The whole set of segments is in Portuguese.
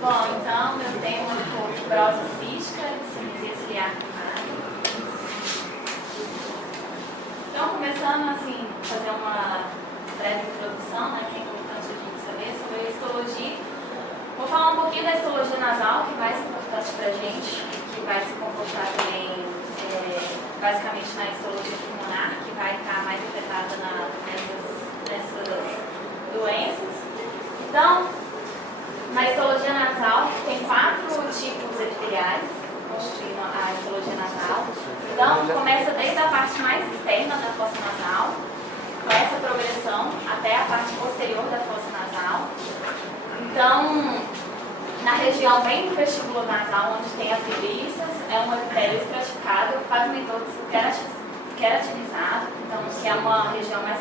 Bom, então meu tema foi fibrose cística e cinesia ciliar primária. Então, começando assim, fazer uma breve introdução, né, que é importante a gente saber sobre a histologia. Vou falar um pouquinho da histologia nasal, que é mais importante para a gente, que vai se comportar também basicamente na histologia pulmonar, que vai estar mais afetada nessas doenças. Então, na histologia nasal, tem 4 tipos epiteliais constituindo a histologia nasal. Então, começa desde a parte mais externa da fossa nasal, com essa progressão até a parte posterior da fossa nasal. Então, na região bem do vestíbulo nasal, onde tem as virícias, é um epitélio estratificado, pavimentoso queratinizado, então, que é uma região mais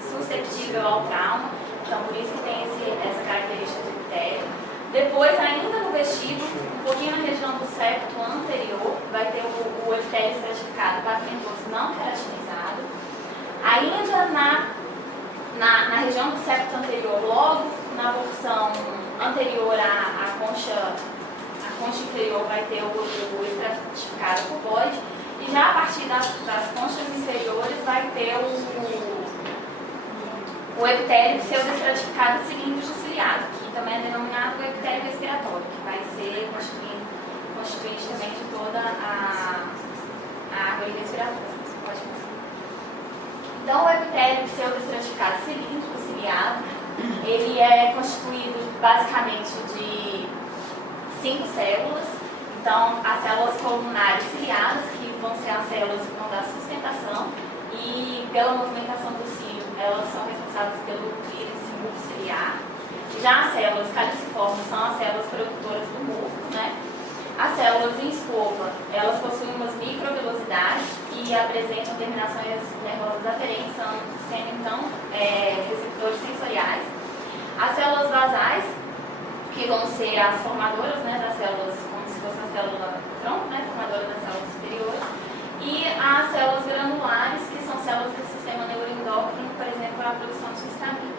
suscetível ao trauma. Então, por isso que tem essa característica de epitélio. Depois, ainda no vestíbulo, um pouquinho na região do septo anterior, vai ter o epitélio estratificado, pavimentoso não queratinizado. Ainda na região do septo anterior, logo na porção anterior à concha inferior, vai ter o estratificado cuboide. E já a partir das conchas inferiores, vai ter o epitélio pseudoestratificado cilíndrico-ciliado, que também é denominado epitélio respiratório, que vai ser constituinte também de toda a árvore respiratória. Então, o epitélio pseudoestratificado cilíndrico-ciliado, ele é constituído basicamente de 5 células. Então, as células columnares ciliadas, que vão ser as células que vão dar sustentação, e pela movimentação do cílio, elas são responsáveis pelo símbolo ciliar. Já as células caliciformes são as células produtoras do muco, né? As células em escova, elas possuem umas microvelocidades e apresentam terminações nervosas aferentes, sendo então receptores sensoriais. As células basais, que vão ser as formadoras, né, das células, como se fosse a célula tronco, né, formadora das células superiores. E as células granulares, que são células do sistema neuroendócrino, por exemplo, a produção de histamina.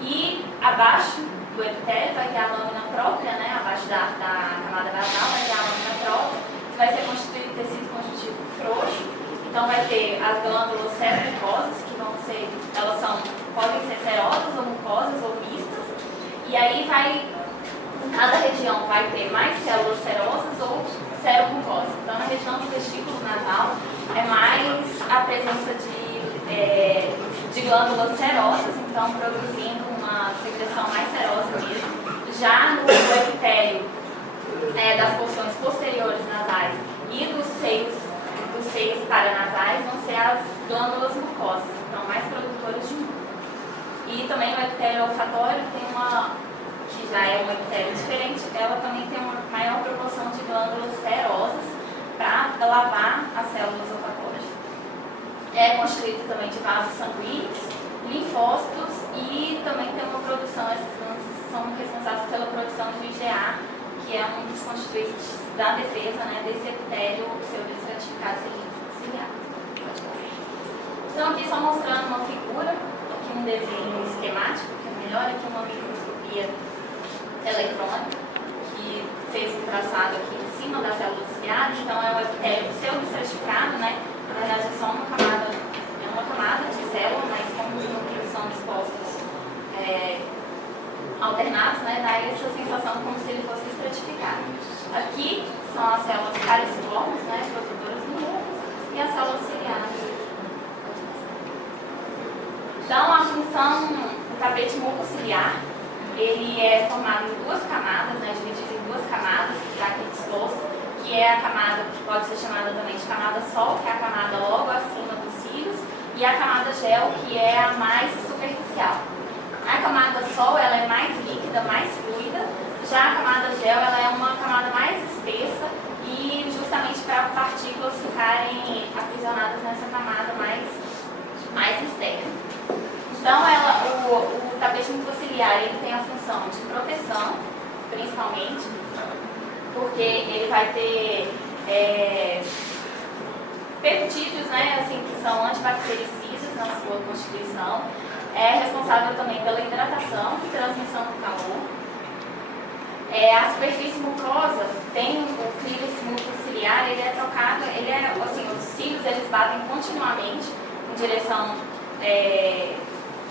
E abaixo do epitélio vai ter a lâmina própria, né? Abaixo da camada basal vai ter a lâmina própria, que vai ser constituído tecido conjuntivo frouxo. Então vai ter as glândulas seromucosas, que vão ser, podem ser serosas ou mucosas ou mistas. E aí em cada região vai ter mais células serosas ou seromucosas. Então na região do vestíbulo nasal é mais a presença de glândulas serosas, então produzindo uma secreção mais serosa mesmo. Já no epitélio das porções posteriores nasais e dos seios paranasais vão ser as glândulas mucosas, então mais produtoras de muco. E também o epitélio olfatório tem que já é um epitélio diferente, ela também tem uma maior proporção de glândulas serosas para lavar as células olfatórias. É constituído também de vasos sanguíneos, linfócitos e também tem uma produção, essas glândulas são responsáveis pela produção de IgA, que é um dos constituintes da defesa, né, desse epitélio pseudoestratificado ciliar. Então aqui só mostrando uma figura, aqui um desenho esquemático, que é melhor, aqui uma microscopia eletrônica, que fez um traçado aqui em cima das células ciliares. Então é um epitélio pseudoestratificado, né? Na verdade é só uma camada de célula, mas como os núcleos são dispostos alternados, né, dá essa sensação como se ele fosse estratificado. Aqui são as células caliciformes, né, produtoras do muco, e as células ciliares. Então a função do tapete mucociliar, ele é formado em 2 camadas, né, dividido em 2 camadas, que está aqui disposto, que é a camada que pode ser chamada também de camada sol, que é a camada logo acima dos cílios, e a camada gel, que é a mais superficial. A camada sol, ela é mais líquida, mais fluida, já a camada gel, ela é uma camada mais espessa e justamente para partículas ficarem aprisionadas nessa camada mais externa. Então, o tapete mucociliar, ele tem a função de proteção, principalmente, porque ele vai ter peptídeos, né, assim, que são antibactericidas na sua constituição. É responsável também pela hidratação e transmissão do calor. A superfície mucosa tem o clíris mucociliar, ele é trocado, assim, os cílios eles batem continuamente em direção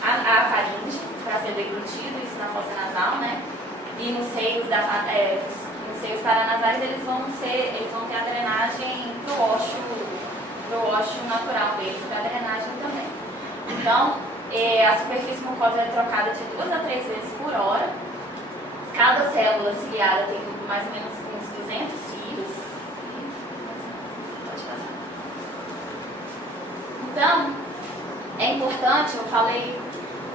à faringe para ser deglutido, isso na fossa nasal, né? E nos seios, nos seios paranasais eles vão ter a drenagem pro ósseo natural deles, para a drenagem também. Então, a superfície mucosa é trocada de 2 a 3 vezes por hora. Cada célula ciliada tem mais ou menos uns 200 cílios. Pode passar. Então, é importante, eu falei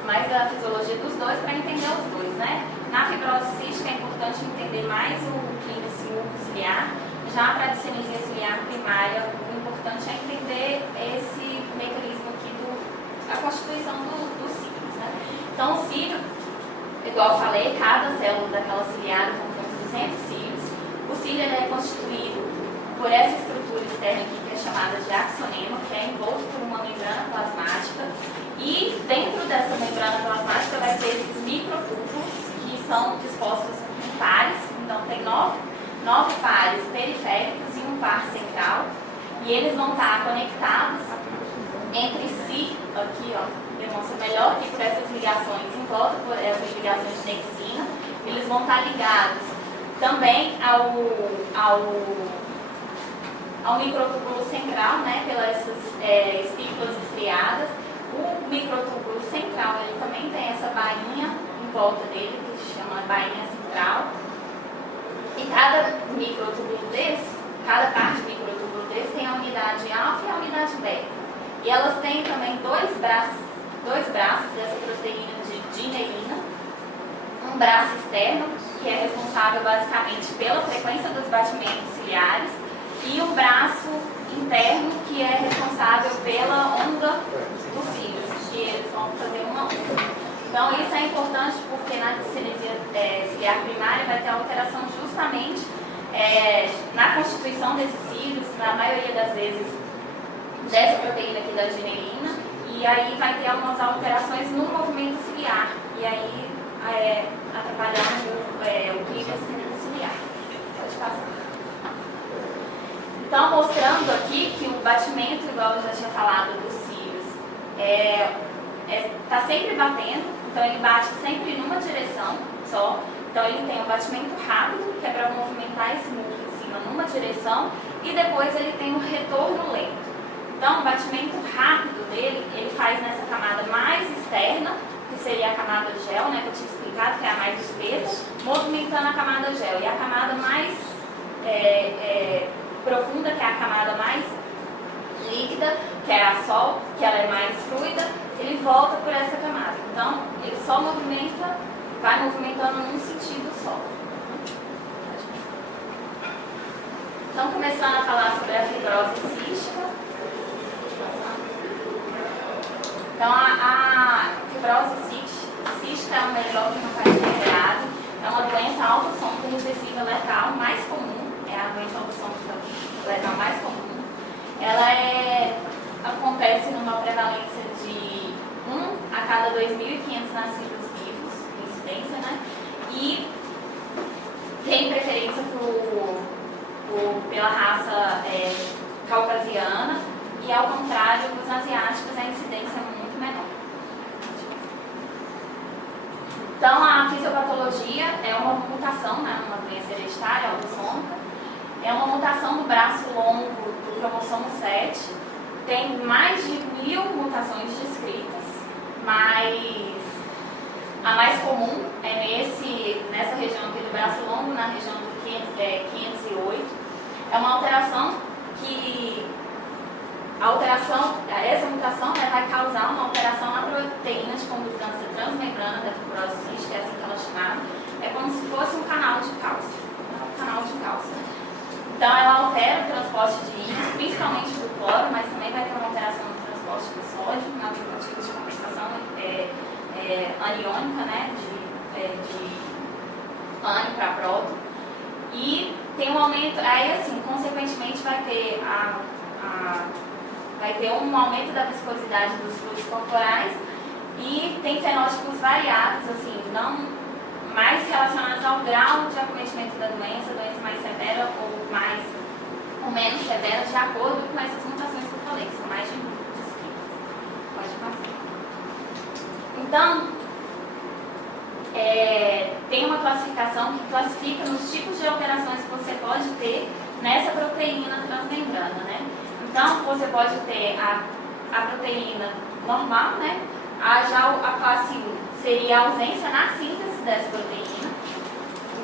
mais da fisiologia dos dois para entender os dois, né? Na fibrose cística é importante entender mais o clíris mucociliar. Já para a discenisia ciliar primária, o importante é entender esse mecanismo aqui da constituição dos cílios, né? Então, o cílio, igual eu falei, cada célula daquela ciliada contém uns 200 cílios. O cílio é constituído por essa estrutura externa aqui, que é chamada de axonema, que é envolto por uma membrana plasmática. E dentro dessa membrana plasmática vai ter esses microtúbulos, que são dispostos em pares. Então, tem 9 pares periféricos e um par central. E eles vão estar conectados entre si, aqui, ó, demonstra melhor que por essas ligações, em volta por essas ligações de nexina, eles vão estar ligados também ao microtúbulo central, né, pelas espículas estriadas. O microtúbulo central, ele também tem essa bainha em volta dele, que se chama bainha central. E cada microtúbulo desse, cada parte do microtúbulo desse tem a unidade alfa e a unidade beta. E elas têm também dois braços dessa proteína de dineína. Um braço externo, que é responsável basicamente pela frequência dos batimentos ciliares, e um braço interno, que é responsável pela onda dos cílios, que eles vão fazer uma onda. Então, isso é importante porque na discenesia ciliar primária vai ter alteração justamente na constituição desses cílios, na maioria das vezes dessa proteína aqui da dineína, e aí vai ter algumas alterações no movimento ciliar, e aí atrapalhando o clíris ciliar. Pode passar. Então, mostrando aqui que o batimento, igual eu já tinha falado, dos cílios, está sempre batendo, então ele bate sempre numa direção só. Então ele tem um batimento rápido, que é para movimentar esse músculo em cima numa direção, e depois ele tem um retorno lento. Então o batimento rápido dele, ele faz nessa camada mais externa, que seria a camada gel, né, que eu tinha explicado, que é a mais espessa, movimentando a camada gel. E a camada mais profunda, que é a camada mais líquida, que é a sol, que ela é mais fluida, ele volta por essa camada. Então, ele só movimenta, vai movimentando num sentido só. Então, começando a falar sobre a fibrose cística. Então, a fibrose cística é um megalóbino integrado, é uma doença autossômica recessiva letal mais comum, é a doença autossômica letal mais comum. Ela acontece numa prevalência de 1 a cada 2.500 nascidos vivos, incidência, né? E tem preferência pela raça caucasiana, e ao contrário dos asiáticos, a incidência é muito menor. Então, a fisiopatologia é uma mutação, né, uma doença hereditária autossômica, é uma mutação do braço longo do cromossomo 7, tem mais de 1000 mutações descritas, mas a mais comum é nessa região aqui do braço longo, na região do 508. É uma alteração que essa mutação, né, vai causar uma alteração na proteína de condutância transmembrana da fibrose cística, é assim que ela é chamada. É como se fosse um canal de cálcio. Então, ela altera o transporte de íons, principalmente do cloro, mas também vai ter uma alteração no transporte do sódio, na tentativa de compensação aniônica, né, de ânion para próton. E tem um aumento, aí assim, consequentemente vai ter um aumento da viscosidade dos fluidos corporais, e tem fenótipos variados, assim, não mais relacionados ao grau de acometimento da doença mais severa ou menos severa, de acordo com essas mutações que eu falei, que são mais de 15. Pode passar. Então, tem uma classificação que classifica nos tipos de alterações que você pode ter nessa proteína transmembrana, né? Então, você pode ter a proteína normal, né? Já a classe 1 seria a ausência na síntese dessa proteína.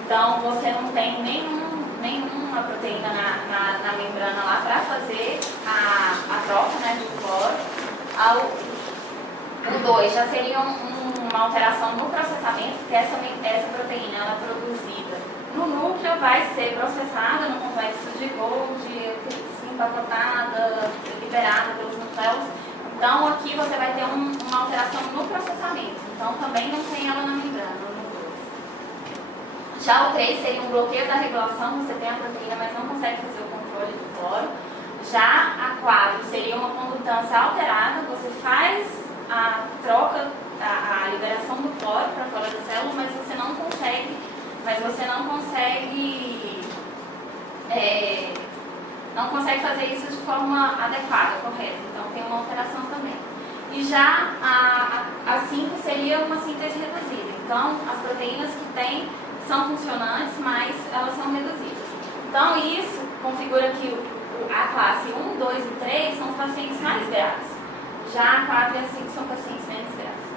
Então, você não tem nenhuma proteína na membrana lá para fazer a troca, né, do cloro. O 2 já seria uma alteração no processamento, porque essa proteína ela é produzida no núcleo, vai ser processada no complexo de Golgi, empacotada, liberada pelos nucleus. Então, aqui você vai ter uma alteração no processamento. Então, também não tem ela na membrana, no 2. Já o 3 seria um bloqueio da regulação, você tem a proteína, mas não consegue fazer o controle do cloro. Já a 4 seria uma condutância alterada, você faz a troca, a liberação do cloro para fora da célula, mas você não consegue fazer isso de forma adequada, correta. Então tem uma alteração também. E já a 5 seria uma síntese reduzida. Então as proteínas que tem são funcionantes, mas elas são reduzidas. Então isso configura que a classe 1, 2 e 3 são os pacientes mais graves. Já a 4 e a 5 são pacientes menos graves.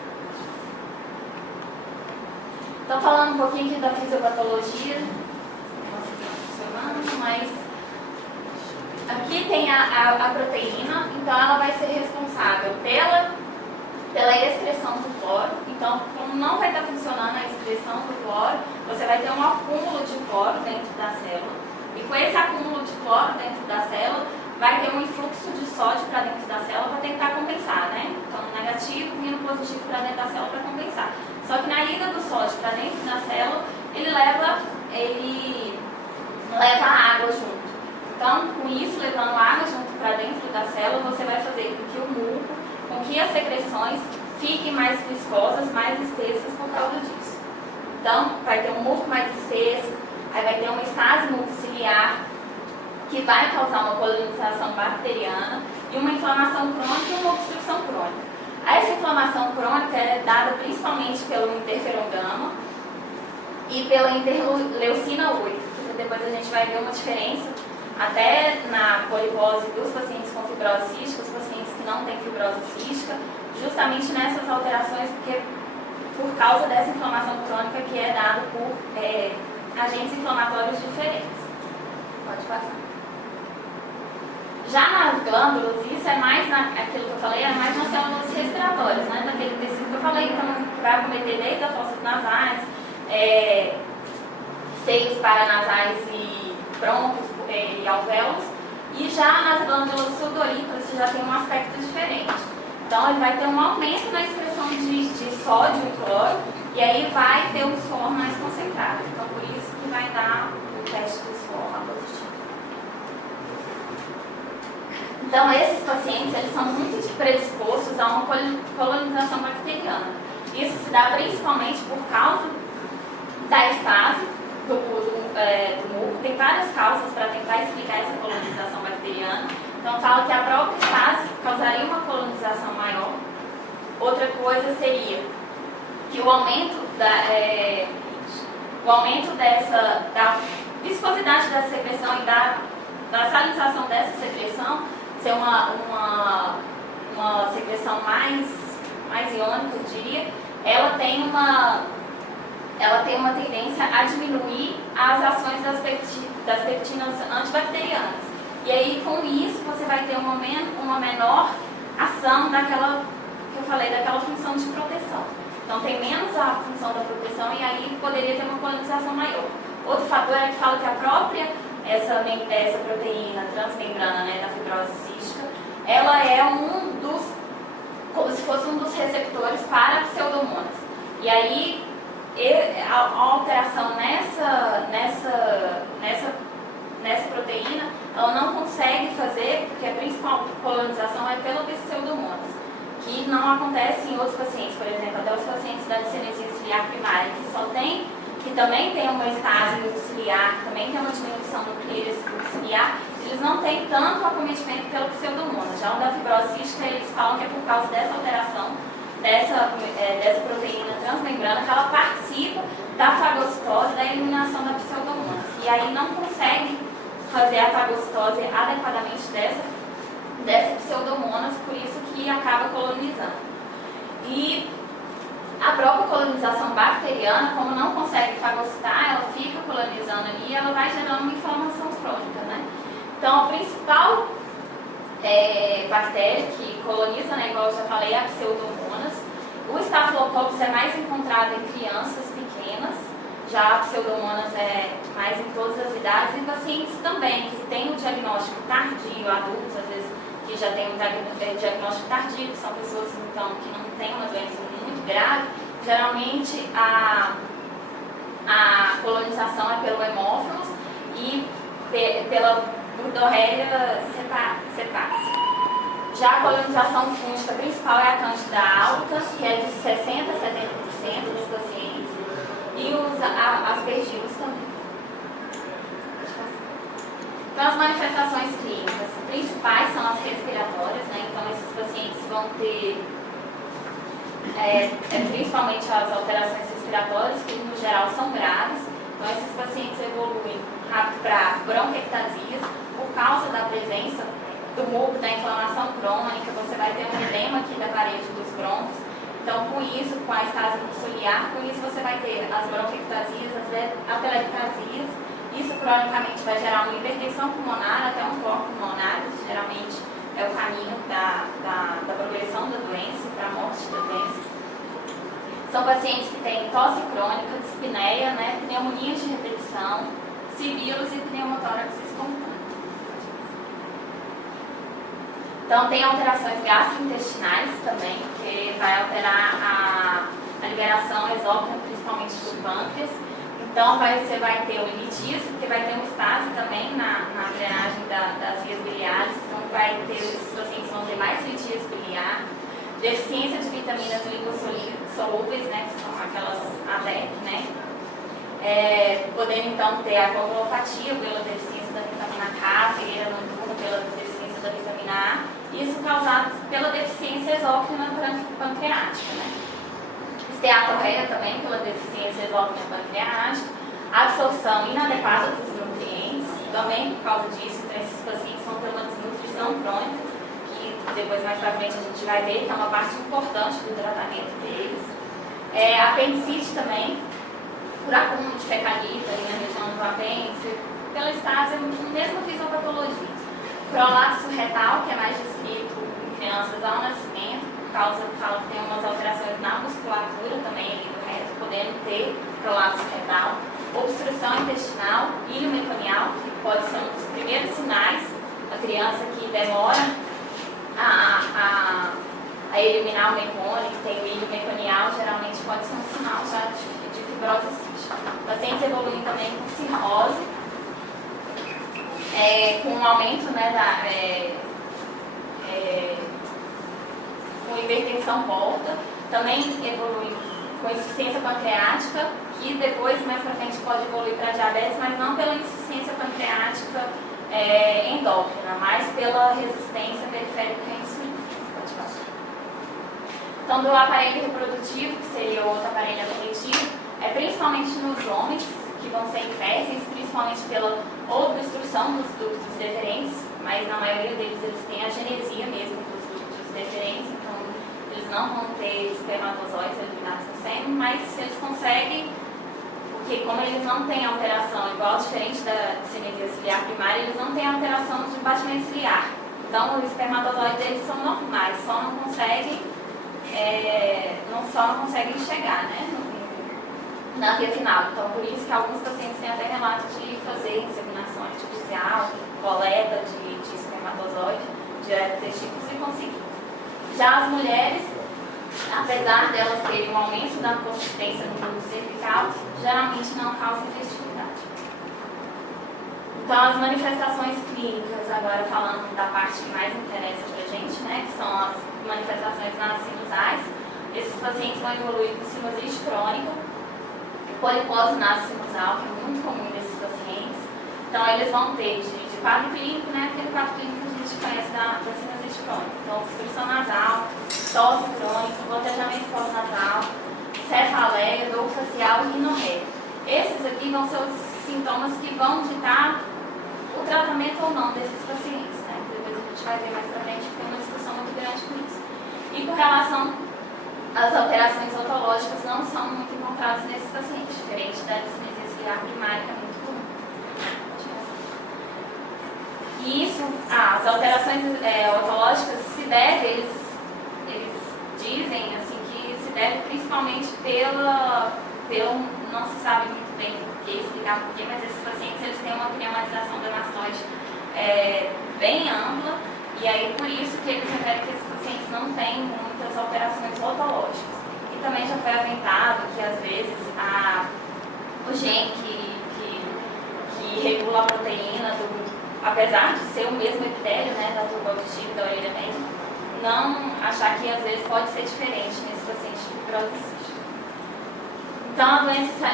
Então, falando um pouquinho aqui da fisiopatologia, não sei se está funcionando, mas aqui tem a proteína, então ela vai ser responsável pela excreção do cloro. Então, como não vai estar funcionando a excreção do cloro, você vai ter um acúmulo de cloro dentro da célula. E com esse acúmulo de cloro dentro da célula, vai ter um influxo de sódio para dentro da célula para tentar compensar, né? Então, negativo vindo positivo para dentro da célula para compensar. Só que na ida do sódio para dentro da célula, ele leva a água junto. Então, com isso, levando água junto para dentro da célula, você vai fazer com que o muco, com que as secreções fiquem mais viscosas, mais espessas por causa disso. Então, vai ter um muco mais espesso, aí vai ter uma estase mucociliar, que vai causar uma colonização bacteriana e uma inflamação crônica e uma obstrução crônica. Essa inflamação crônica é dada principalmente pelo interferon gama e pela interleucina 8, que depois a gente vai ver uma diferença até na polipose dos pacientes com fibrose cística, os pacientes que não têm fibrose cística, justamente nessas alterações, porque por causa dessa inflamação crônica que é dada por agentes inflamatórios diferentes. Pode passar. Já nas glândulas, isso é mais aquilo que eu falei, é mais nas células respiratórias, né? Daquele tecido que eu falei, então vai acometer desde as fossas nasais, seios paranasais e brônquios e alvéolos, e já nas glândulas sudoríparas você já tem um aspecto diferente. Então ele vai ter um aumento na excreção de sódio e cloro, e aí vai ter um suor mais concentrado. Então por isso que vai dar o teste do suor positivo. Então, esses pacientes, eles são muito predispostos a uma colonização bacteriana. Isso se dá principalmente por causa da estase do muco. Tem várias causas para tentar explicar essa colonização bacteriana. Então, fala que a própria estase causaria uma colonização maior. Outra coisa seria que o aumento da viscosidade dessa secreção e da salinização dessa secreção ser uma secreção mais iônica, eu diria, ela tem uma tendência a diminuir as ações das pectinas antibacterianas. E aí, com isso, você vai ter uma menor ação daquela que eu falei, daquela função de proteção. Então, tem menos a função da proteção e aí poderia ter uma colonização maior. Outro fator é que fala que a própria essa proteína transmembrana, né, da fibrose cística, ela é como se fosse um dos receptores para pseudomonas. E aí, a alteração nessa proteína, ela não consegue fazer, porque a principal colonização é pelo pseudomonas, que não acontece em outros pacientes, por exemplo, até os pacientes da discinesia ciliar primária, que só tem que também tem uma estase ciliar, que também tem uma diminuição do clíris ciliar, eles não têm tanto acometimento pelo pseudomonas. Já o da fibrose cística, eles falam que é por causa dessa alteração dessa proteína transmembrana que ela participa da fagocitose, da eliminação da pseudomonas. E aí não consegue fazer a fagocitose adequadamente dessa pseudomonas, por isso que acaba colonizando. E a própria colonização bacteriana, como não consegue fagocitar, ela fica colonizando ali e ela vai gerando uma inflamação crônica, né? Então, a principal bactéria que coloniza, né, igual eu já falei, é a pseudomonas. O Staphylococcus é mais encontrado em crianças pequenas, já a pseudomonas é mais em todas as idades, e pacientes também que têm o diagnóstico tardio, adultos, às vezes, que já têm um diagnóstico tardio, que são pessoas então, que não têm uma doença muito grave, geralmente a colonização é pelo hemófilos e pela Burgdorrelia cepacis. Já a colonização fúngica principal é a Candida albicans, que é de 60% a 70% dos pacientes, e os aspergilos também. Então, as manifestações clínicas principais são as respiratórias, né? Então, esses pacientes vão ter principalmente as alterações respiratórias, que no geral são graves. Então, esses pacientes evoluem rápido para bronquiectasias por causa da presença do muco, da inflamação crônica. Você vai ter um edema aqui da parede dos brônquios. Então, com isso, com a estase ciliar, com isso você vai ter as bronquiectasias, as atelectasias. Isso, cronicamente, vai gerar uma hipertensão pulmonar, até um cloro pulmonar, que geralmente é o caminho da progressão da doença, para a morte da doença. São pacientes que têm tosse crônica, dispneia, né, pneumonias de repetição, sibilos e pneumotórax espontâneo. Então, tem alterações gastrointestinais também, que vai alterar a liberação exócrina, principalmente do pâncreas. Então, você vai ter o litíase, porque vai ter um estase também na drenagem das vias biliares. Então, vai ter, esses pacientes vão ter mais litíase biliar. Deficiência de vitaminas lipossolúveis, né, que são aquelas ADEC, né? Podendo, então, ter a coagulopatia pela deficiência da vitamina K, cegueira noturna pela deficiência da vitamina A. Isso causado pela deficiência exócrina pancreática, né? Esteatorreia também pela deficiência exócrina pancreática, absorção inadequada dos nutrientes, também por causa disso. Então, esses pacientes vão ter uma desnutrição crônica, que depois mais pra frente a gente vai ver, que é uma parte importante do tratamento deles. Apendicite também, por acúmulo de fecalita ali na região do apêndice, pela estase, mesma fisiopatologia. Prolapso retal, que é mais descrito em crianças ao nascimento, por causa que fala que tem umas alterações na musculatura também ali do reto, podendo ter prolapso retal. Obstrução intestinal, ilho meconial, que pode ser um dos primeiros sinais da criança que demora a eliminar o mecônio, que tem o ilho meconial, geralmente pode ser um sinal já de fibrose cística. Pacientes evoluem também com cirrose, com um aumento, né, com hipertensão porta, também evolui com insuficiência pancreática, que depois, mais para frente, pode evoluir para diabetes, mas não pela insuficiência pancreática endócrina, mas pela resistência periférica à insulina. Então, do aparelho reprodutivo, que seria o outro aparelho apelativo, principalmente nos homens, que vão ser inférteis, principalmente pela obstrução dos ductos deferentes, mas na maioria deles eles têm a genesia mesmo dos ductos deferentes, então eles não vão ter espermatozoides eliminados no sêmen, mas eles conseguem, porque como eles não têm alteração, igual diferente da cinesia ciliar primária, eles não têm alteração de batimento ciliar. Então os espermatozoides deles são normais, só não conseguem chegar, né, na via final. Então, por isso que alguns pacientes têm até relato de fazer inseminação artificial, coleta de espermatozoide direto dos testículos e conseguir. Já as mulheres, apesar delas terem um aumento da consistência no tubo cervical, geralmente não causam infertilidade. Então, as manifestações clínicas, agora falando da parte que mais interessa pra gente, né, que são as manifestações nas sinusais. Esses pacientes vão evoluir com sinusite crônica, polipose nasal, que é muito comum nesses pacientes. Então, eles vão ter de quadro clínico, né? Aquele quadro clínico que a gente conhece da sinusite crônica. Então, obstrução nasal, tosse crônica, gotejamento nasal, cefaleia, dor facial e rinorreia. Esses aqui vão ser os sintomas que vão ditar o tratamento ou não desses pacientes, né? Depois a gente vai ver mais pra frente, porque tem uma discussão muito grande com isso. E com relação às alterações otológicas, não são muito encontradas nesses pacientes, diferente da discinesia ciliar primária, que é muito comum. E isso, as alterações otológicas se devem, eles dizem assim, que se deve principalmente pelo não se sabe muito bem porquê, explicar porquê, mas esses pacientes eles têm uma pneumatização da mastoide bem ampla, e aí por isso que eles referem que esses pacientes não têm muitas alterações otológicas. E também já foi aventado que às vezes o gene que regula a proteína, apesar de ser o mesmo epitélio, né, da tuba auditiva e da orelha média, não achar que às vezes pode ser diferente nesse paciente de fibrose cística. Então, a doença,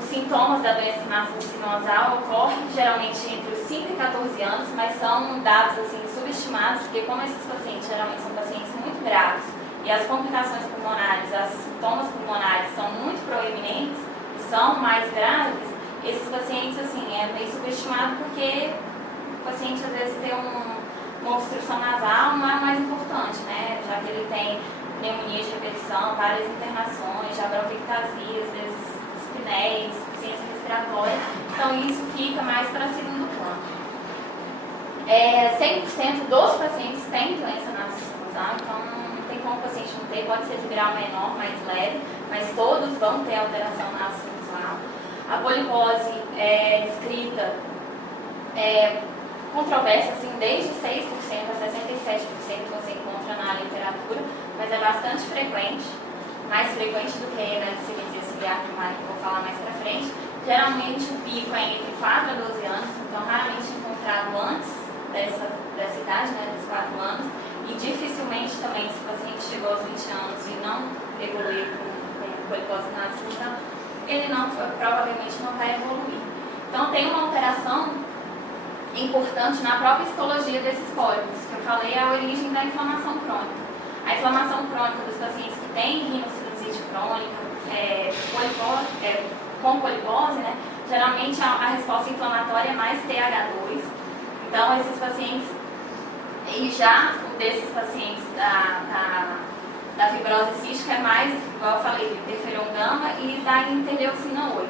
os sintomas da doença nasal ocorrem geralmente entre os 5 e 14 anos, mas são dados assim, subestimados, porque como esses pacientes geralmente são pacientes muito graves e as complicações pulmonares, os sintomas pulmonares são muito proeminentes e são mais graves, esses pacientes assim, é meio subestimado porque o paciente às vezes tem uma obstrução nasal não é mais importante, né? Já que ele tem pneumonia de repetição, várias internações, já bronquiectasia, às vezes espinéia, insuficiência respiratória. Então isso fica mais para segundo plano. 100% dos pacientes têm doença nasal, então não tem como o paciente não ter, pode ser de grau menor, mais leve, mas todos vão ter alteração nasal. A polipose é descrita controvérsia assim, desde 6% a 67% que você encontra na literatura, mas é bastante frequente, mais frequente do que na discinesia ciliar primária, que eu vou falar mais pra frente. Geralmente o pico é entre 4 a 12 anos, então raramente encontrado antes dessa idade, né, dos 4 anos, e dificilmente também, se o paciente chegou aos 20 anos e não evoluiu com polipose nasal, ele provavelmente não vai evoluir. Então tem uma alteração importante na própria histologia desses pólipos, que eu falei é a origem da inflamação crônica. A inflamação crônica dos pacientes que têm rinocinusite crônica, com polipose, né, geralmente a resposta inflamatória é mais TH2. Então, esses pacientes, e já desses pacientes da fibrose cística é mais, igual eu falei, do interferon gama e da interleucina 8.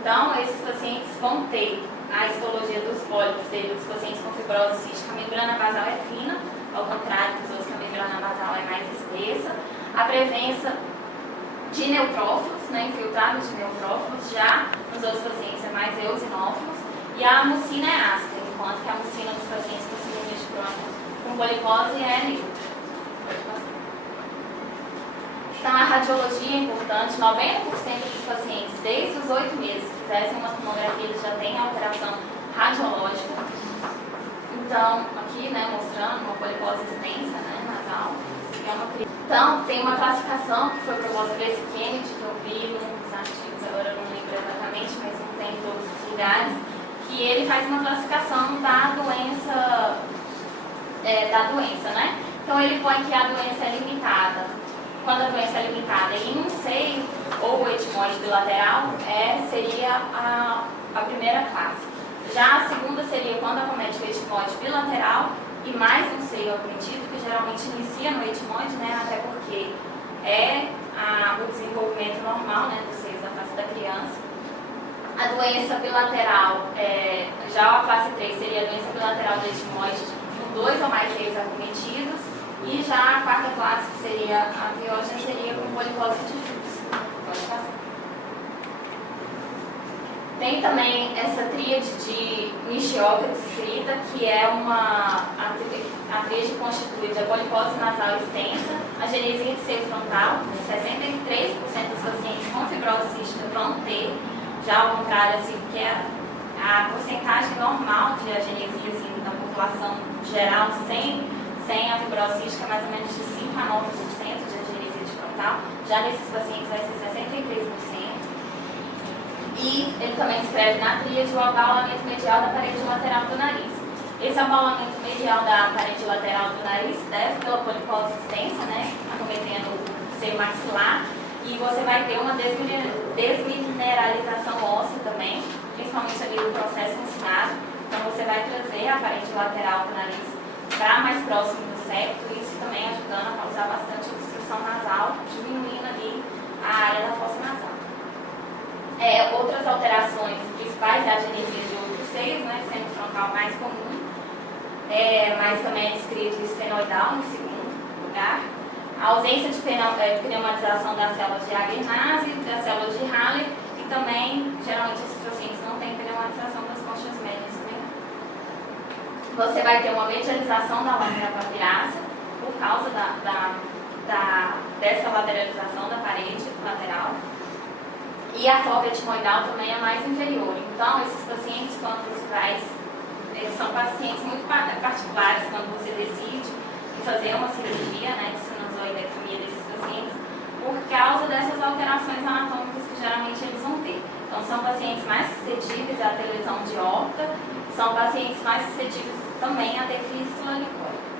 Então, esses pacientes vão ter a histologia dos pólipos dos pacientes com fibrose cística, a membrana basal é fina, ao contrário dos outros que a membrana basal é mais espessa. A presença de neutrófilos, né, infiltrado de neutrófilos, já nos outros pacientes é mais eosinófilos, e a mucina é ácida, enquanto que a mucina dos pacientes com sinusite crônica com polipose é neutra. Então, a radiologia é importante. 90% dos pacientes, desde os 8 meses, que fizessem uma tomografia, eles já têm alteração radiológica. Então, aqui, né, mostrando uma polipose extensa, né, nasal. Então, tem uma classificação que foi proposta por esse Kennedy, que eu vi nos artigos, agora eu não lembro exatamente, mas não tem em todos os lugares, que ele faz uma classificação da doença, né? Então, ele põe que a doença é limitada. Quando a doença é limitada em um seio ou o etimoide bilateral, seria a primeira classe. Já a segunda seria quando acomete o etimoide bilateral e mais um seio acometido, que geralmente inicia no etimoide, né, até porque é o desenvolvimento normal, né, dos seios da face da criança. A doença bilateral, já a classe 3 seria a doença bilateral do etimoide com 2 ou mais seios acometidos. E já a quarta classe, que seria a piógena, seria com polipose difusa. Pode passar. Tem também essa tríade de Nishioka descrita, que é a tríade constitui a polipose nasal extensa, a genesia de seio frontal, 63% dos pacientes com fibrose cística vão ter, já ao contrário, assim, que é a porcentagem normal de agenesia assim, da população geral sem a fibrose cística, mais ou menos de 5 a 9% de agenesia de frontal. Já nesses pacientes vai ser 63%. E ele também descreve na tríade o abaulamento medial da parede lateral do nariz. Esse abaulamento medial da parede lateral do nariz deve pela polipose extensa, né, acometendo o seio maxilar, e você vai ter uma desmineralização óssea também, principalmente ali no processo ensinado. Então você vai trazer a parede lateral do nariz para mais próximo do septo, isso também ajudando a causar bastante obstrução nasal, diminuindo ali a área da fossa nasal. Outras alterações principais é a genesia de outros seios, né, sendo o frontal mais comum, mas também é descrito o esfenoidal no segundo lugar. A ausência de pneumatização das células de Agernase, das células de Haller, e também, geralmente, esses pacientes não têm pneumatização das conchas médias. Né? Você vai ter uma medialização da lâmina papirácea por causa dessa lateralização da parede lateral. E a foca etimoidal também é mais inferior. Então, esses pacientes, quando você faz, eles são pacientes muito particulares quando você decide fazer uma cirurgia, né, de sinusoidectomia desses pacientes, por causa dessas alterações anatômicas que geralmente eles vão ter. Então, são pacientes mais suscetíveis a ter lesão de aorta, são pacientes mais suscetíveis também a ter fístula licórica.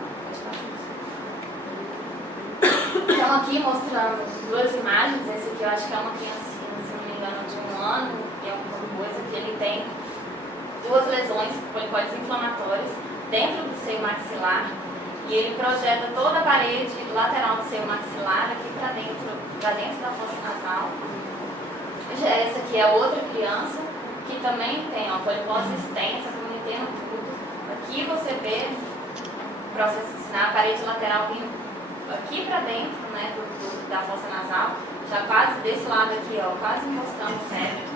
Então, aqui mostrando duas imagens. Esse aqui eu acho que é uma criancinha, se não me engano, de 1 ano e alguma coisa, que ele tem duas lesões polipóides inflamatórias dentro do seio maxilar, e ele projeta toda a parede lateral do seio maxilar aqui para dentro da fossa nasal. Essa aqui é outra criança que também tem polipose extensa, cometendo tudo. Aqui você vê o processo na parede lateral vindo aqui para dentro, né, da fossa nasal, já quase desse lado aqui, quase encostando o cérebro.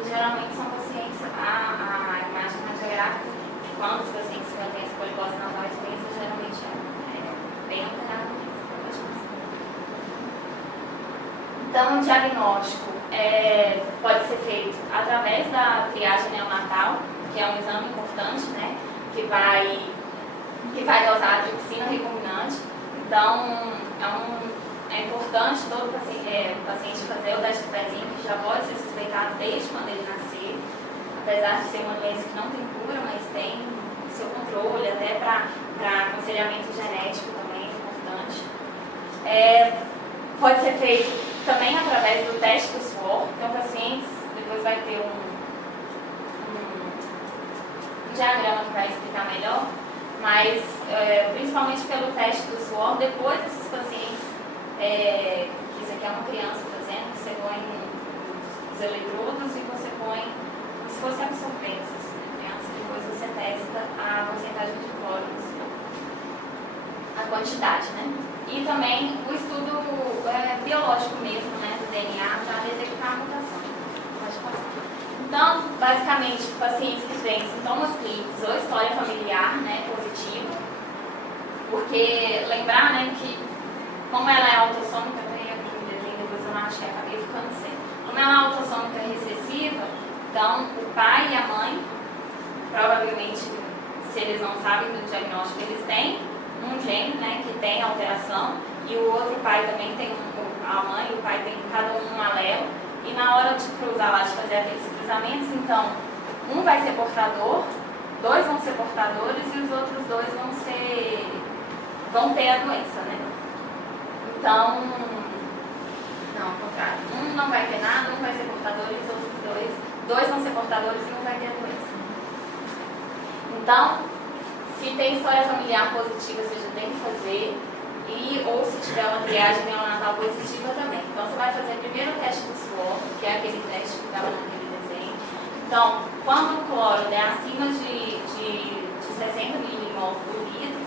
E geralmente são pacientes, a imagem radiográfica, quando os pacientes têm essa polipose nasal extensa, geralmente é bem alterado. Então, o diagnóstico pode ser feito através da triagem neonatal, que é um exame importante, né, que vai dosar a tripsina recombinante. Então, é importante todo paciente fazer o teste do pezinho, que já pode ser suspeitado desde quando ele nascer, apesar de ser uma doença que não tem cura, mas tem seu controle, até para aconselhamento genético também é importante. Pode ser feito também através do teste do suor. Então, pacientes, depois vai ter um diagrama que vai explicar melhor, mas principalmente pelo teste do suor, depois desses pacientes, que isso aqui é uma criança fazendo, você põe os eletrodos e você põe como se fosse absorventes assim, na criança, depois você testa a porcentagem de cloro no suor, a quantidade, né? E também o estudo biológico mesmo, né, do DNA, para detectar a mutação. Pode passar. Então, basicamente, pacientes que têm sintomas clínicos ou história familiar, né, positiva, porque lembrar, né, que como ela é autossômica, depois eu não achei, acabei ficando sem. Como ela é autossômica recessiva, então o pai e a mãe, provavelmente, se eles não sabem do diagnóstico, eles têm um gene, né, que tem alteração, e o outro pai também tem, a mãe e o pai tem cada um alelo, e na hora de cruzar lá, de fazer aqueles cruzamentos, então, um vai ser portador, 2 vão ser portadores e os outros 2 vão ter a doença, né? Então, não, ao contrário, um não vai ter nada, um vai ser portador e os outros 2 vão ser portadores e um vai ter a doença. Então, se tem história familiar positiva, você já tem que fazer, ou se tiver uma triagem neonatal positiva também. Então, você vai fazer primeiro o teste do suor, que é aquele teste que estava naquele desenho. Então, quando o cloro é acima de 60 milimols por litro,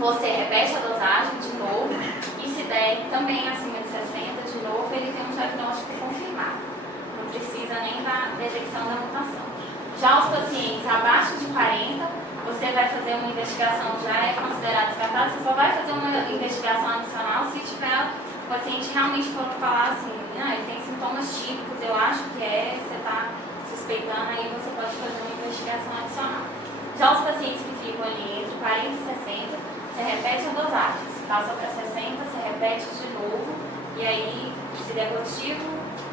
você repete a dosagem de novo, e se der também acima de 60, de novo, ele tem um diagnóstico confirmado. Não precisa nem da detecção da mutação. Já os pacientes abaixo de 40, você vai fazer uma investigação, já é considerado descartado, você só vai fazer uma investigação adicional se tiver o paciente realmente for falar assim, ele tem sintomas típicos, eu acho que você está suspeitando, aí você pode fazer uma investigação adicional. Já os pacientes que ficam ali entre 40 e 60, você repete a dosagem. Se passa para 60, você repete de novo, e aí, se der positivo,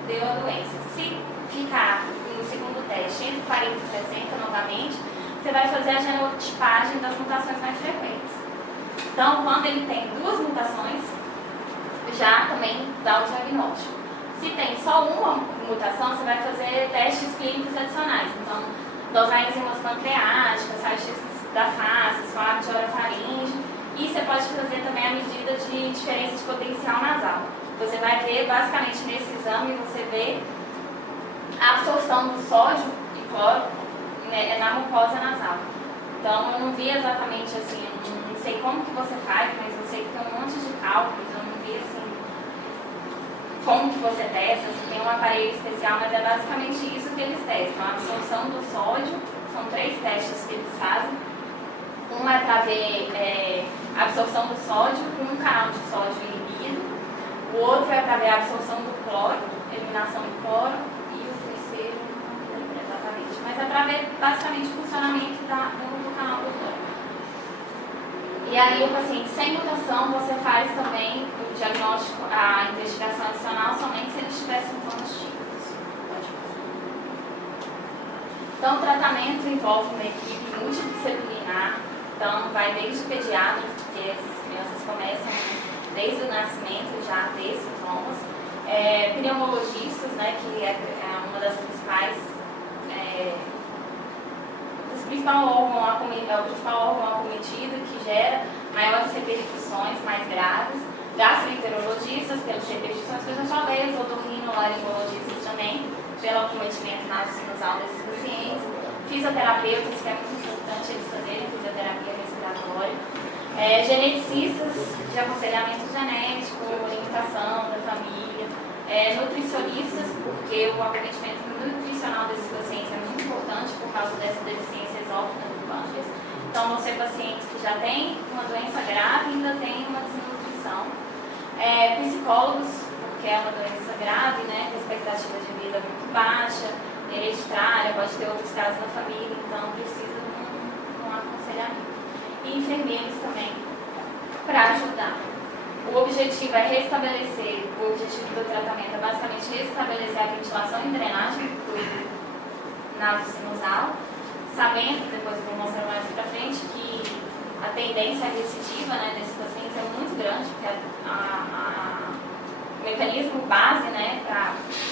deu a doença. Se ficar no segundo teste entre 40 e 60 novamente, você vai fazer a genotipagem das mutações mais frequentes. Então, quando ele tem 2 mutações, já também dá o diagnóstico. Se tem só uma mutação, você vai fazer testes clínicos adicionais. Então, dosar enzimas pancreáticas, raio-x da face, swab de orofaringe. E você pode fazer também a medida de diferença de potencial nasal. Você vai ver, basicamente, nesse exame, você vê a absorção do sódio e cloro, né, na mucosa nasal. Então, eu não vi exatamente assim, eu não sei como que você faz, mas eu sei que tem um monte de cálculos, eu não vi assim como que você testa, se tem um aparelho especial, mas é basicamente isso que eles testam. A absorção do sódio, são 3 testes que eles fazem. Um é para ver a absorção do sódio com um canal de sódio inibido. O outro é para ver a absorção do cloro, eliminação do cloro. E o terceiro, não lembro exatamente. Mas é para ver basicamente o funcionamento do canal do cloro. E aí o paciente sem mutação, você faz também o diagnóstico, a investigação adicional somente se ele tiver sintomas típicos. Então o tratamento envolve uma equipe multidisciplinar. Então, vai desde pediatras, porque essas crianças começam desde o nascimento já a ter sintomas. Pneumologistas, né, que é uma das principais, o principal órgão acometido, que gera maiores repercussões mais graves. Gastroenterologistas, pelas repercussões que eu já falei, os otorrinolaringologistas também, pelo acometimento nasosinusal desses pacientes. Fisioterapeutas, que é muito importante eles fazerem fisioterapia respiratória, geneticistas de aconselhamento genético, orientação da família, nutricionistas, porque o acometimento nutricional desses pacientes é muito importante por causa dessa deficiência exógena do pâncreas. Então, vão ser pacientes que já têm uma doença grave e ainda têm uma desnutrição. Psicólogos, porque é uma doença grave, né, com expectativa de vida muito baixa, hereditária, pode ter outros casos na família, então precisa de um aconselhamento. E enfermeiros também, para ajudar. O objetivo é restabelecer, o objetivo do tratamento é basicamente restabelecer a ventilação e drenagem do nasosinusal, sabendo, depois eu vou mostrar mais para frente, que a tendência recidiva, né, desses pacientes é muito grande, porque o mecanismo base, né, da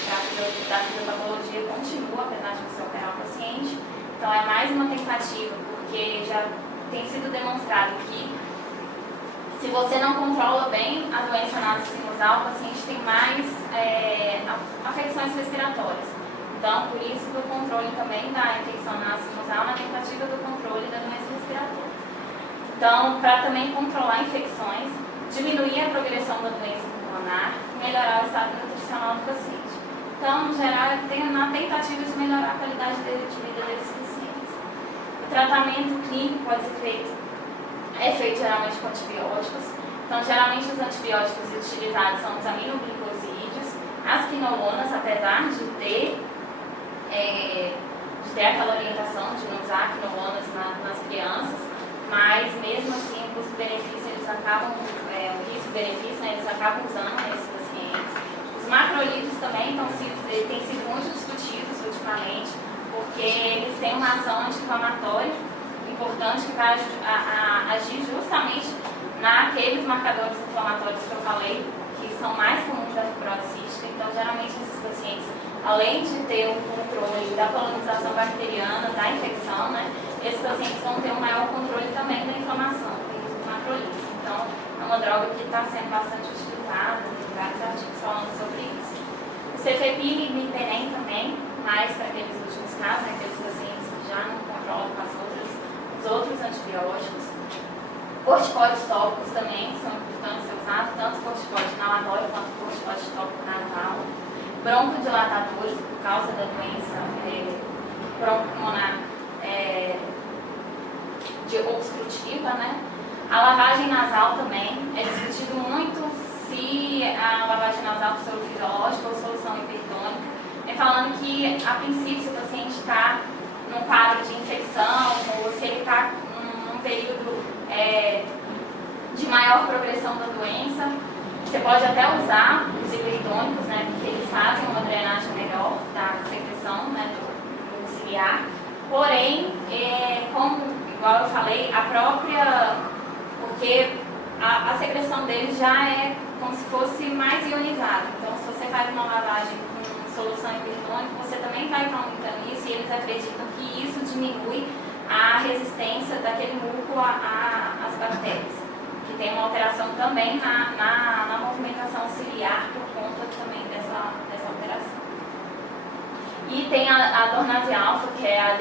fisiopatologia continua, apesar de você operar o paciente. Então é mais uma tentativa, porque já tem sido demonstrado que se você não controla bem a doença nasosinusal, o paciente tem mais afecções respiratórias. Então, por isso do controle também da infecção nasosinusal na tentativa do controle da doença respiratória. Então, para também controlar infecções, diminuir a progressão da doença pulmonar, melhorar o estado nutricional do paciente. Então, no geral, tem na tentativa de melhorar a qualidade de vida desses pacientes. O tratamento clínico pode ser feito geralmente com antibióticos. Então, geralmente os antibióticos utilizados são os aminoglicosídeos, as quinolonas, apesar de ter aquela orientação de não usar quinolonas nas crianças, mas mesmo assim o custo-benefício eles acabam, o risco-benefício, né, eles acabam usando nesses pacientes. Os macrolídeos também têm sido muito discutidos ultimamente, porque eles têm uma ação anti-inflamatória importante que vai agir justamente naqueles marcadores inflamatórios que eu falei, que são mais comuns da fibrose cística. Então, geralmente, esses pacientes, além de ter o controle da colonização bacteriana, da infecção, né, esses pacientes vão ter um maior controle também da inflamação, dos macrolídeos. Então, é uma droga que está sendo bastante utilizada, tem vários artigos falando sobre isso. O cefepime e imipenem também, mais para aqueles últimos casos, né, aqueles pacientes que já não controlam com os outros antibióticos. Corticóides tópicos também são importantes ser usados, tanto corticóide inalatório quanto corticóide tópico nasal. Broncodilatadores, por causa da doença broncopulmonar obstrutiva, né? A lavagem nasal também, é discutido muito se a lavagem nasal for soro fisiológico ou solução hipertônica, falando que, a princípio, se o paciente está num quadro de infecção ou se ele está num período de maior progressão da doença, você pode até usar os hipertônicos, né, porque eles fazem uma drenagem melhor da secreção, né, do ciliar. Porém, como, igual eu falei, porque a secreção deles já é como se fosse mais ionizada. Então, se você faz uma lavagem com solução hipertônica, você também vai estar aumentando isso, e eles acreditam que isso diminui a resistência daquele muco às bactérias, que tem uma alteração também na movimentação ciliar por conta também dessa alteração. E tem a dornase-alfa, que é a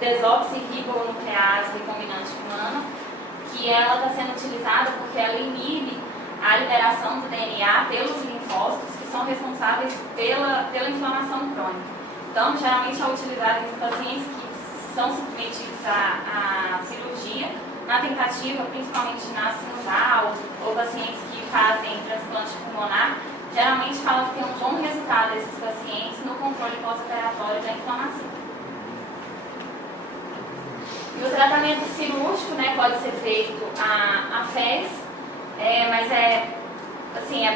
desoxirribonuclease recombinante humana, que ela está sendo utilizada porque ela inibe a liberação do DNA pelos linfócitos, que são responsáveis pela inflamação crônica. Então, geralmente é utilizada em pacientes que são submetidos à cirurgia, na tentativa, principalmente na sinusal, ou pacientes que fazem transplante pulmonar. Geralmente fala que tem um bom resultado desses pacientes no controle pós-operatório da inflamação. E o tratamento cirúrgico, né, pode ser feito a FES, mas é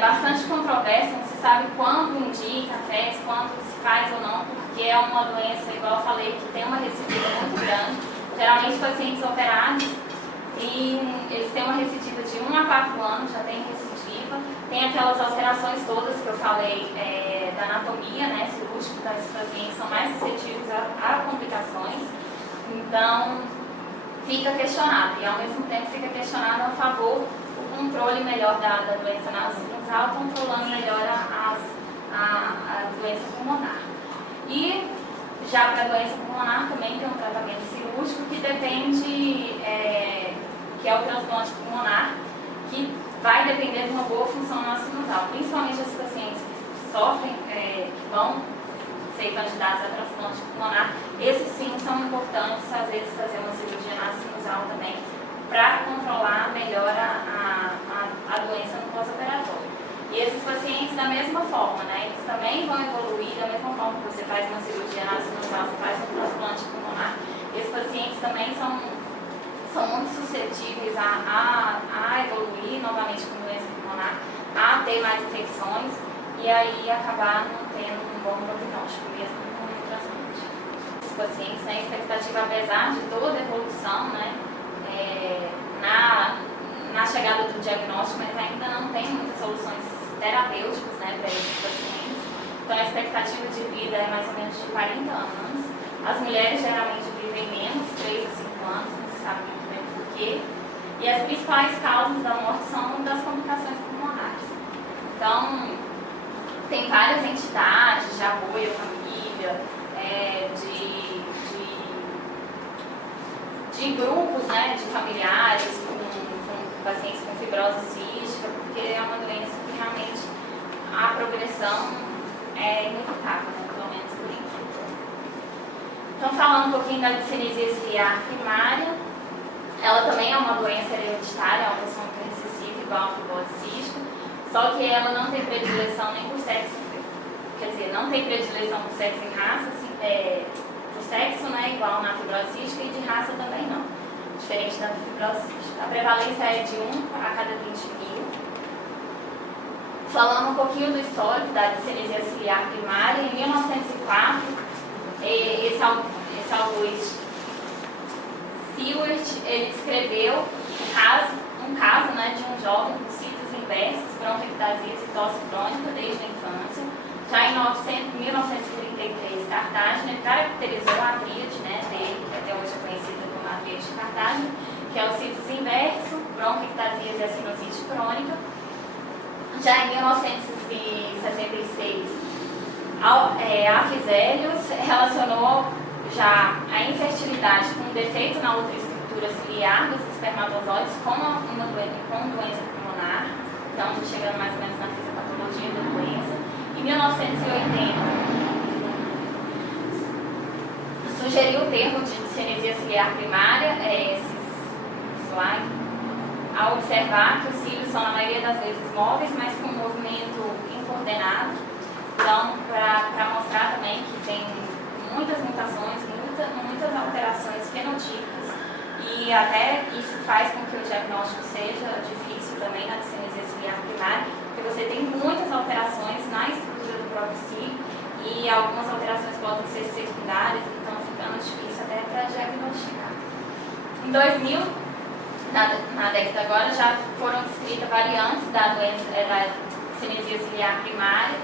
bastante controverso, não se sabe quando indica a FES, quando se faz ou não, porque é uma doença, igual eu falei, que tem uma recidiva muito grande. Geralmente pacientes operados, e eles têm uma recidiva de 1 a 4 anos, já tem recidiva. Tem aquelas alterações todas que eu falei da anatomia, né, cirúrgica, desses pacientes são mais suscetíveis a complicações. Então, fica questionado, e ao mesmo tempo fica questionado a favor o controle melhor da doença nasal, controlando melhor a doença pulmonar. E já para a doença pulmonar também tem um tratamento cirúrgico que depende, que é o transplante pulmonar, que vai depender de uma boa função nasal, principalmente esses pacientes que sofrem, que vão ser candidatos a transplante pulmonar. Esses sim são importantes, às vezes fazer uma cirurgia nasal também, para controlar melhor a doença no pós-operatório. E esses pacientes, da mesma forma, né, eles também vão evoluir, da mesma forma que você faz uma cirurgia nasal, você faz um transplante pulmonar. Esses pacientes também são muito suscetíveis a evoluir novamente com doença pulmonar, a ter mais infecções e aí acabar não tendo um bom prognóstico mesmo com o transplante. Esses pacientes têm expectativa, apesar de toda a evolução, né, na chegada do diagnóstico, mas ainda não tem muitas soluções terapêuticas, né, para esses pacientes. Então a expectativa de vida é mais ou menos de 40 anos. As mulheres geralmente vivem menos, 3 a 5 anos, não se sabe muito bem por quê. E as principais causas da morte são das complicações pulmonares. Então, tem várias entidades de apoio à família, de grupos, né, de familiares com pacientes com fibrose cística, porque é uma doença que realmente a progressão é inevitável, né, pelo menos por enquanto. Então, falando um pouquinho da discinesia ciliar primária, ela também é uma doença hereditária, é uma pessoa muito recessiva, igual a fibrose cística, só que ela não tem predileção nem por sexo, quer dizer, não tem predileção por sexo e raça, por sexo, né, igual na fibrose cística, e de raça também não, diferente da fibrose cística. A prevalência é de 1 a cada 20 mil. Falando um pouquinho do histórico da discinesia ciliar primária, em 1904, esse autor Stewart, ele escreveu um caso, né, de um jovem com sítios inversos, bronquiectasias e tosse crônica desde a infância. Já em 1933, Cartagena caracterizou a tríade, né, dele, que até hoje é conhecida como a tríade de Cartagena, que é o sítios inverso, bronquiectasias e a sinusite crônica. Já em 1966, Afzelius relacionou já a infertilidade com um defeito na ultraestrutura ciliar dos espermatozoides com doença pulmonar. Então, a gente chegando mais ou menos na fisiopatologia da doença. Em 1980, sugeriu o termo de discinesia ciliar primária, esse slide, ao observar que os cílios são, na maioria das vezes, móveis, mas com um movimento incoordenado. Então, para mostrar também que tem muitas mutações, muitas alterações fenotípicas, e até isso faz com que o diagnóstico seja difícil também na discinesia ciliar primária, porque você tem muitas alterações na estrutura do próprio cílio, e algumas alterações podem ser secundárias, então ficando difícil até para diagnosticar. Em 2000, na década agora, já foram descritas variantes da doença da cinesia ciliar primária,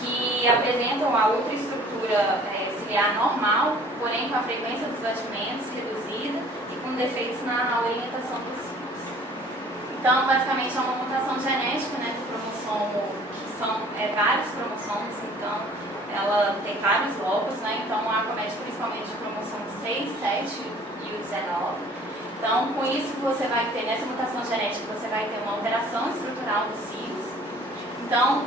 que apresentam a ultraestrutura ciliar normal, porém com a frequência dos batimentos reduzida e com defeitos na orientação dos cílios. Então, basicamente, é uma mutação genética, né, do cromossomo, que são vários cromossomos, então ela tem vários lobos, né, então acomete principalmente o cromossomo 6, 7 e o 19. Então, com isso, você vai ter, nessa mutação genética, você vai ter uma alteração estrutural dos cílios. Então,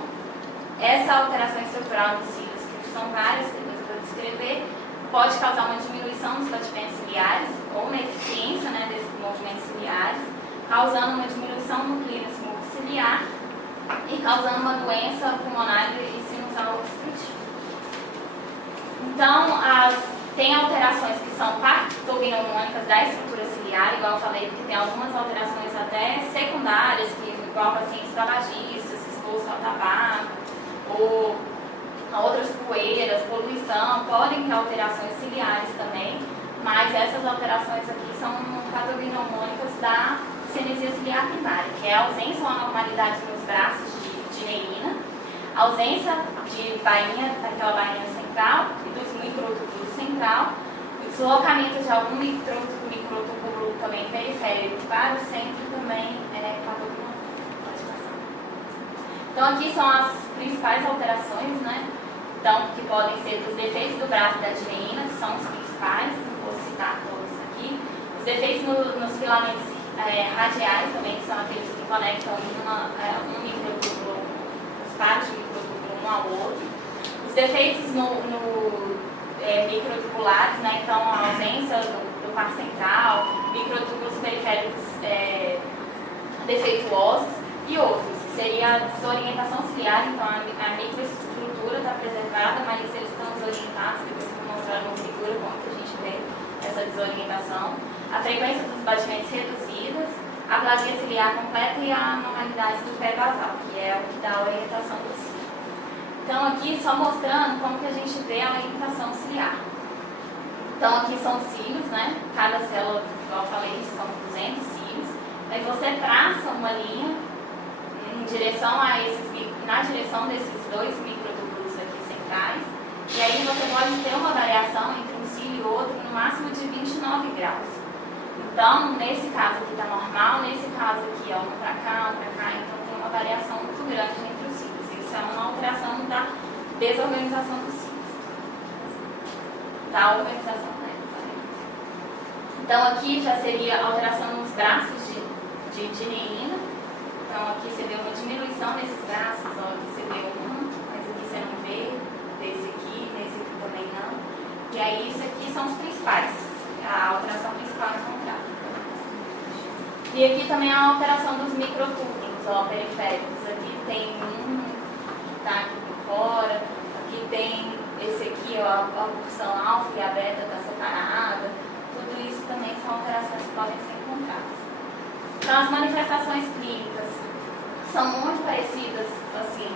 essa alteração estrutural dos cílios, que são várias que depois eu vou descrever, pode causar uma diminuição dos batimentos ciliares ou uma eficiência, né, desses movimentos ciliares, causando uma diminuição no clínis multiciliar e causando uma doença pulmonar e sinusal obstrutiva. Então, tem alterações que são patognomônicas da estrutura ciliar, igual eu falei, que tem algumas alterações até secundárias, que, igual pacientes tabagistas, expostos ao tabaco, ou a outras poeiras, poluição, podem ter alterações ciliares também, mas essas alterações aqui são patognomônicas da cinesia ciliar primária, que é a ausência ou anormalidade nos braços de neurina, ausência de bainha, daquela bainha central e dos microtúbulos central, o deslocamento de algum microtúbulo também periférico para o centro também é patognomônico. Então aqui são as principais alterações, né? Então, que podem ser dos defeitos do braço da direína, que são os principais, vou citar todos aqui. Os defeitos nos filamentos radiais também, que são aqueles que conectam um microtúbulo, os pares de microtúbulo um ao outro. Os defeitos microtubulares, né? Então a ausência do par central, microtúbulos periféricos defeituosos e outros. Seria a desorientação ciliar, então a microestrutura está preservada, mas eles estão desorientados, depois eu vou mostrar uma figura como que a gente vê essa desorientação. A frequência dos batimentos reduzidas, a plasia ciliar completa e a anormalidade do pé basal, que é o que dá a orientação do cílio. Então aqui só mostrando como que a gente vê a orientação ciliar. Então aqui são os cílios, né? Cada célula, igual eu falei, são 200 cílios. Aí você traça uma linha na direção desses dois microtúbulos aqui centrais. E aí você pode ter uma variação entre um cílio e outro no máximo de 29 graus. Então, nesse caso aqui está normal, nesse caso aqui, um para cá, então tem uma variação muito grande entre os cílios. Isso é uma alteração da desorganização dos cílios. Da organização, né? Então aqui já seria alteração nos braços de neurina. Então aqui você vê uma diminuição nesses braços, ó, aqui você vê mas aqui você não vê, nesse aqui também não. E aí isso aqui são os principais, a alteração principal encontrada. E aqui também a alteração dos microtúbulos, ó, periféricos. Aqui tem que está aqui por fora, aqui tem esse aqui, ó, a porção alfa e a beta está separada. Tudo isso também são alterações que podem ser encontradas. Então as manifestações clínicas são muito parecidas, assim,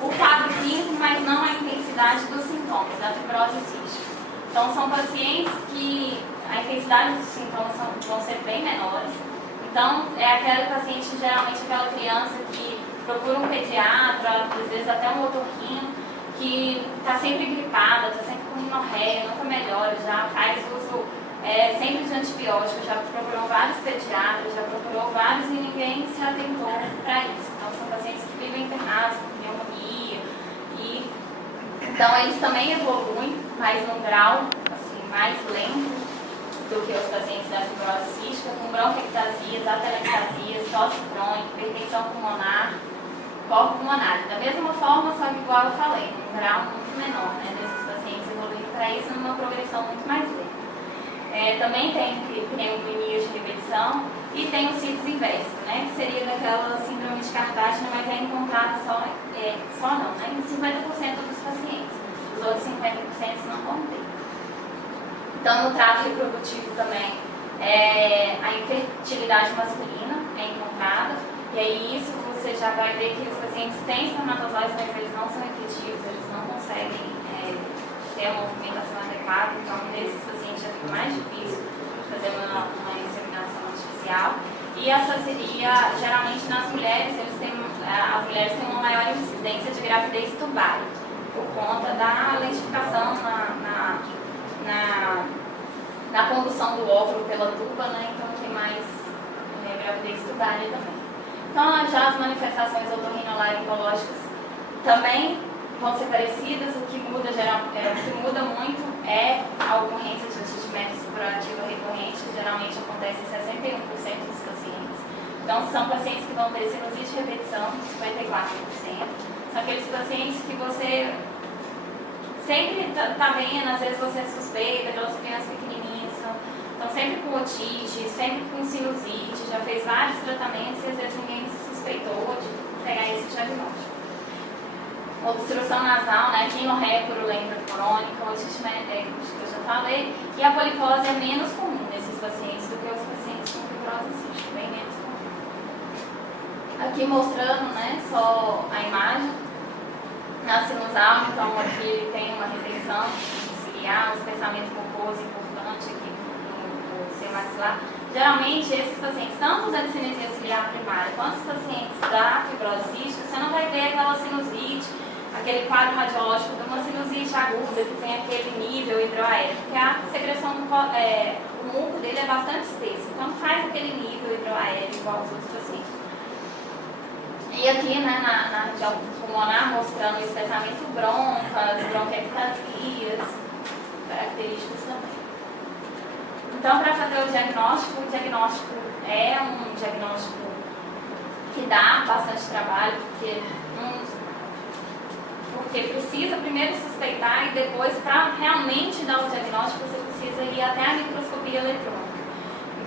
o quadro clínico, mas não a intensidade dos sintomas da fibrose cística. Então são pacientes que a intensidade dos sintomas vão ser bem menores. Então é aquele paciente, geralmente aquela criança que procura um pediatra, às vezes até um otorrino, que está sempre gripada, está sempre com rinorreia, nunca melhora, já faz uso sempre de antibióticos, já procurou vários pediatras, já procurou vários e ninguém se atentou para isso. Então são pacientes que vivem internados com pneumonia, e então eles também evoluem, mas num grau assim, mais lento do que os pacientes da fibrose cística, com bronquiectasias, atelectasias, tosse crônica, hipertensão pulmonar, corpo pulmonar. Da mesma forma, só que igual eu falei, num grau muito menor, né, desses pacientes evoluindo para isso numa progressão muito mais lenta. Também tem pneumonia de repetição e tem o CITES inverso, né, que seria daquela síndrome de Cartagena, mas é encontrado em 50% dos pacientes. Os outros 50% não vão ter. Então, no trato reprodutivo também, a infertilidade masculina é encontrada, e aí isso você já vai ver que os pacientes têm espermatozoides, mas eles não são efetivos, eles não conseguem ter uma movimentação adequada, então nesses pacientes já fica mais difícil fazer uma inseminação artificial. E geralmente nas mulheres, as mulheres têm uma maior incidência de gravidez tubária, por conta da lentificação na condução do óvulo pela tuba, né? Então tem mais gravidez tubária também. Então já as manifestações otorrinolaringológicas também vão ser parecidas. O que muda muito é a ocorrência de otite média supurativa recorrente, que geralmente acontece em 61% dos pacientes. Então são pacientes que vão ter sinusite de repetição, 54%. São aqueles pacientes que você sempre está vendo, às vezes você suspeita, aquelas crianças pequenininhas, estão sempre com otite, sempre com sinusite, já fez vários tratamentos e às vezes ninguém suspeitou de pegar esse diagnóstico. Obstrução nasal, né, quinorreia purulenta crônica, otite meningitis, que eu já falei, e a polipose é menos comum nesses pacientes do que os pacientes com fibrose cística, bem menos comum. Aqui mostrando, né, só a imagem. Na sinusal, então aqui ele tem uma retenção ciliar, um espessamento mucoso importante aqui no seio maxilar. Geralmente, esses pacientes, tanto da cinesia ciliar primária quanto os pacientes da fibrose cística, você não vai ver aquela sinusite, aquele quadro radiológico de uma sinusite aguda que tem aquele nível hidroaéreo, porque a secreção o muco dele é bastante espesso, então faz aquele nível hidroaéreo igual aos outros pacientes. E aqui, né, na região pulmonar, mostrando o espessamento broncas, bronquiectasias, características também. Então, para fazer o diagnóstico é um diagnóstico que dá bastante trabalho, porque precisa primeiro suspeitar e depois, para realmente dar o diagnóstico, você precisa ir até a microscopia eletrônica.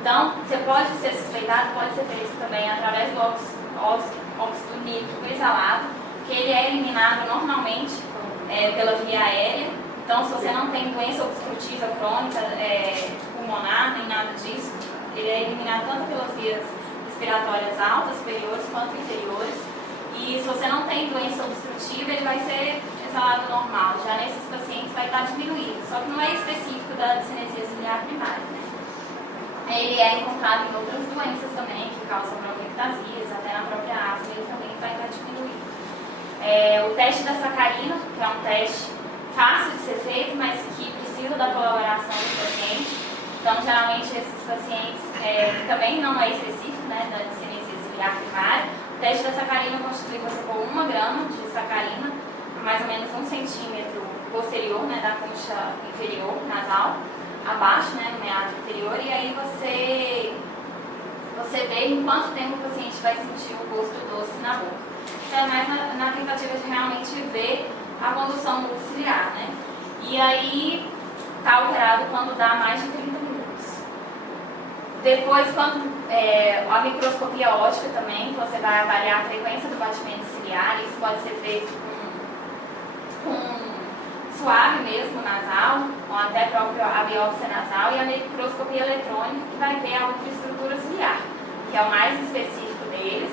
Então, você pode ser suspeitado, pode ser feito também através do óxido nítrico exalado, que ele é eliminado normalmente pela via aérea. Então, se você não tem doença obstrutiva crônica, pulmonar, nem nada disso, ele é eliminado tanto pelas vias respiratórias altas, superiores, quanto inferiores. E se você não tem doença obstrutiva, ele vai ser exalado normal. Já nesses pacientes vai estar diminuído, só que não é específico da cinesia ciliar primária, né? Ele é encontrado em outras doenças também, que causam bronquiectasias, até na própria asma, ele também vai estar diminuído. O teste da sacarina, que é um teste fácil de ser feito, mas que precisa da colaboração do paciente. Então, geralmente, esses pacientes também não é específico, né, da cinesia ciliar primária. O teste da sacarina constitui você com 1 grama de sacarina, mais ou menos 1 centímetro posterior, né, da concha inferior nasal, abaixo, né, no meado inferior, e aí você vê em quanto tempo o paciente vai sentir o gosto doce na boca. Isso é mais na tentativa de realmente ver a condução do ciliar, né? E aí está alterado quando dá mais de 30 minutos. Depois, quando a microscopia óptica também, você vai avaliar a frequência do batimento ciliar, isso pode ser feito com suave mesmo, nasal, ou até próprio a biópsia nasal, e a microscopia eletrônica, que vai ver a ultraestrutura ciliar, que é o mais específico deles,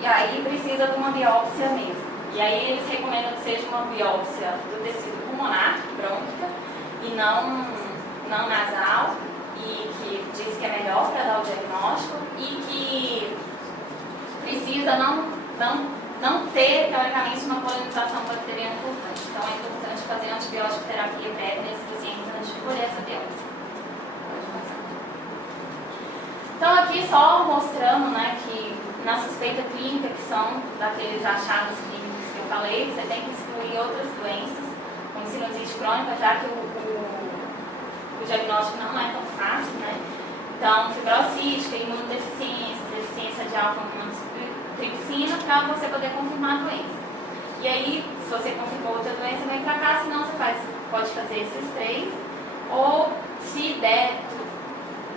e aí precisa de uma biópsia mesmo. E aí eles recomendam que seja uma biópsia do tecido pulmonar, brônquica, e não nasal, e que diz que é melhor para dar o diagnóstico, e que precisa não ter, teoricamente, uma colonização bacteriana importante. Então é importante fazer antibiótico terapia prévia nesses pacientes antes de colher essa biópsia. Então aqui só mostrando, né, que na suspeita clínica, que são daqueles achados clínicos que eu falei, você tem que excluir outras doenças, como sinusite crônica, já que o diagnóstico não é tão fácil, né? Então, fibrose cística, imunodeficiência, deficiência de alfa-aminotripsina, para você poder confirmar a doença. E aí, se você confirmou outra doença, vem para cá, senão você pode fazer esses 3, ou se der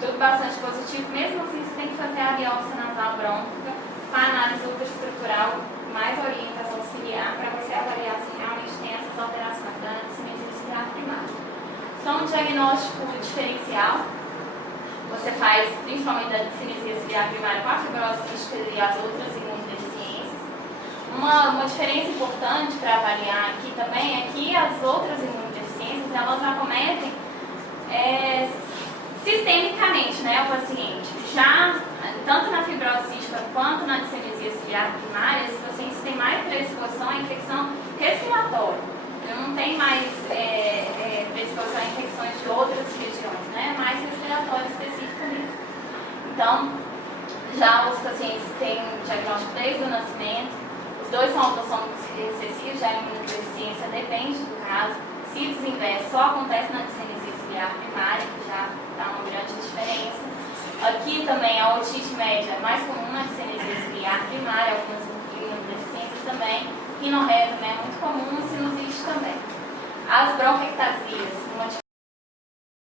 tudo bastante positivo, mesmo assim você tem que fazer a biópsia nasal brônquica, com a análise ultraestrutural, mais orientação ciliar, para você avaliar se realmente tem essas alterações da cinesia ciliar primária. Então, um diagnóstico diferencial, você faz principalmente da cinesia ciliar primária com a fibrose cística e as outras imunodeficiências. Uma diferença importante para avaliar aqui também é que as outras imunodeficiências, elas acometem sistemicamente, né, o paciente. Já, tanto na fibrose cística quanto na dissenesia ciliar primária, os pacientes têm mais predisposição à infecção respiratória. Então, não tem mais predisposição a infecções de outras regiões, né, mais respiratória específica mesmo. Então, já os pacientes têm diagnóstico desde o nascimento, os dois são autossômicos recessivos, já a imunodeficiência depende do caso. Se desinveste, só acontece na dissenesia ciliar primária, que já dá uma grande diferença. Aqui também a otite média é mais comum na dissenesia ciliar primária, algumas imunodeficiências também. Rinorreia também é muito comum, sinusite também. As bronquiectasias, uma